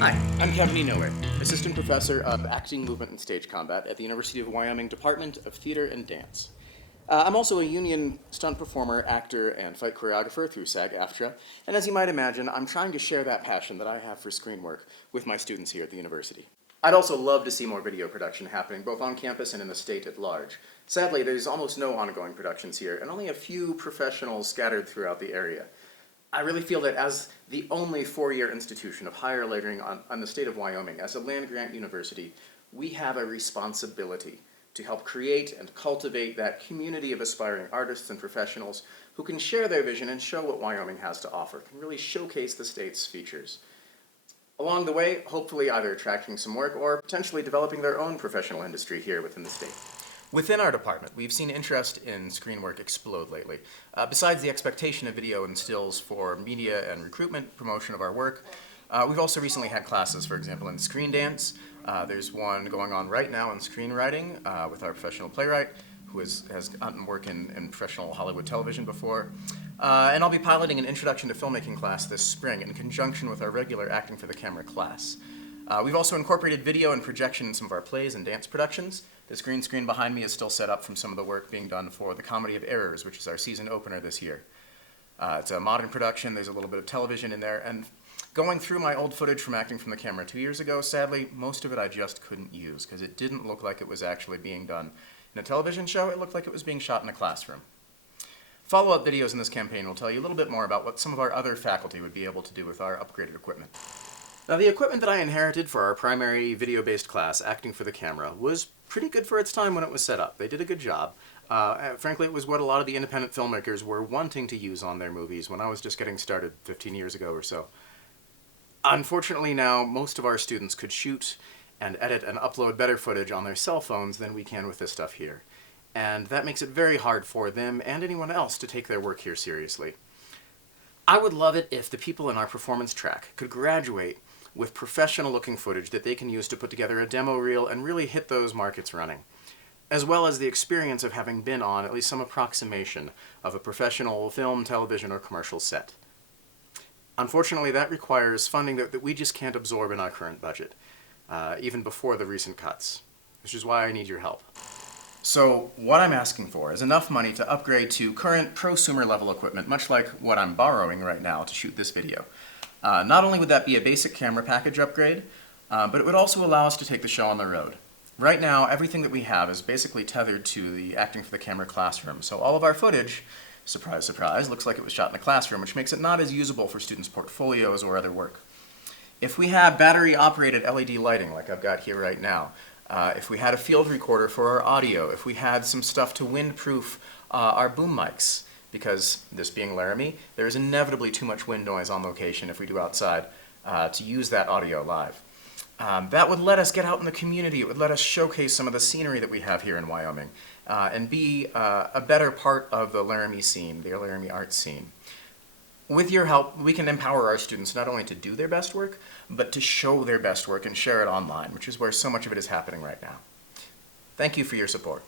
Hi, I'm Kevin Inoue, Assistant Professor of Acting, Movement, and Stage Combat at the University of Wyoming Department of Theater and Dance. I'm also a union stunt performer, actor, and fight choreographer through SAG-AFTRA, and as you might imagine, I'm trying to share that passion that I have for screen work with my students here at the university. I'd also love to see more video production happening, both on campus and in the state at large. Sadly, there's almost no ongoing productions here, and only a few professionals scattered throughout the area. I really feel that as the only four-year institution of higher learning on the state of Wyoming, as a land-grant university, we have a responsibility to help create and cultivate that community of aspiring artists and professionals who can share their vision and show what Wyoming has to offer, can really showcase the state's features. Along the way, hopefully either attracting some work or potentially developing their own professional industry here within the state. Within our department, we've seen interest in screen work explode lately. Besides the expectation of video and stills for media and recruitment promotion of our work, we've also recently had classes, for example, in screen dance. There's one going on right now in screenwriting with our professional playwright who has gotten work in professional Hollywood television before. And I'll be piloting an introduction to filmmaking class this spring in conjunction with our regular acting for the camera class. We've also incorporated video and projection in some of our plays and dance productions. This green screen behind me is still set up from some of the work being done for The Comedy of Errors, which is our season opener this year. It's a modern production, there's a little bit of television in there, and going through my old footage from acting from the camera 2 years ago, sadly, most of it I just couldn't use because it didn't look like it was actually being done in a television show. It looked like it was being shot in a classroom. Follow-up videos in this campaign will tell you a little bit more about what some of our other faculty would be able to do with our upgraded equipment. Now, the equipment that I inherited for our primary video-based class, Acting for the Camera, was pretty good for its time when it was set up. They did a good job. Frankly, it was what a lot of the independent filmmakers were wanting to use on their movies when I was just getting started 15 years ago or so. Unfortunately now, most of our students could shoot and edit and upload better footage on their cell phones than we can with this stuff here. And that makes it very hard for them and anyone else to take their work here seriously. I would love it if the people in our performance track could graduate with professional-looking footage that they can use to put together a demo reel and really hit those markets running, as well as the experience of having been on at least some approximation of a professional film, television, or commercial set. Unfortunately, that requires funding that we just can't absorb in our current budget, even before the recent cuts, which is why I need your help. So what I'm asking for is enough money to upgrade to current prosumer level equipment, much like what I'm borrowing right now to shoot this video. Not only would that be a basic camera package upgrade, but it would also allow us to take the show on the road. Right now, everything that we have is basically tethered to the Acting for the Camera classroom, so all of our footage, surprise, surprise, looks like it was shot in a classroom, which makes it not as usable for students' portfolios or other work. If we had battery-operated LED lighting, like I've got here right now, if we had a field recorder for our audio, if we had some stuff to windproof our boom mics, because this being Laramie, there is inevitably too much wind noise on location if we do outside to use that audio live. That would let us get out in the community. It would let us showcase some of the scenery that we have here in Wyoming and be a better part of the Laramie scene, the Laramie arts scene. With your help, we can empower our students not only to do their best work, but to show their best work and share it online, which is where so much of it is happening right now. Thank you for your support.